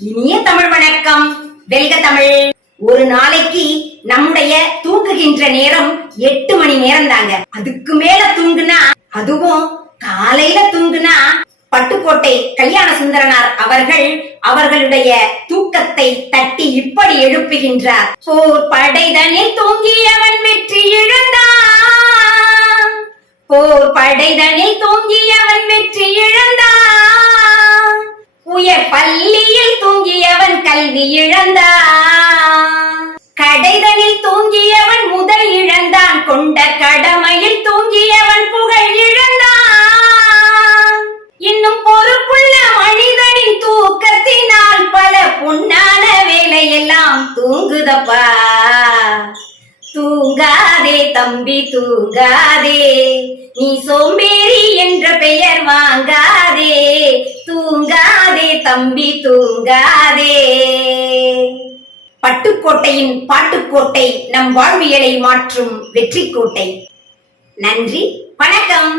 இனிய தமிழ் வணக்கம். வெல்க தமிழ். ஒரு நாளைக்கு நம்முடைய தூங்குகின்ற நேரம் 8 மணி நேரம் தாங்க. அதுக்கு மேல தூங்குனா, அதுவும் காலையில தூங்குனா, பட்டுக்கோட்டை கல்யாண சுந்தரனார் அவர்கள் அவர்களுடைய தூக்கத்தை தட்டி இப்படி எழுப்புகின்றார். போர் படைதனில் தூங்கியவன் வெற்றி இழந்தான். போர் படைதனில் தூங்கியவன் வெற்றி இழந்தான். உயர் பள்ளியில் தூங்கியவன் கல்வி இழந்தான். கடைதனில் தூங்கியவன் முதல் இழந்தான். கொண்ட கடமையில் தூங்கியவன் புகழ் இழந்தான். இன்னும் பொறுப்புள்ள மனிதனின் தூக்கத்தினால் பல பொன்னான வேலையெல்லாம் தூங்குதப்பா. தூங்காதே தம்பி தூங்காதே, நீ சோம்பேறி என்ற பெயர் வாங்காதே. தூங்காதே தம்பி தூங்காதே. பட்டுக்கோட்டையின் பாட்டுக்கோட்டை நம் வாழ்வியலை மாற்றும் வெற்றி கோட்டை. நன்றி, வணக்கம்.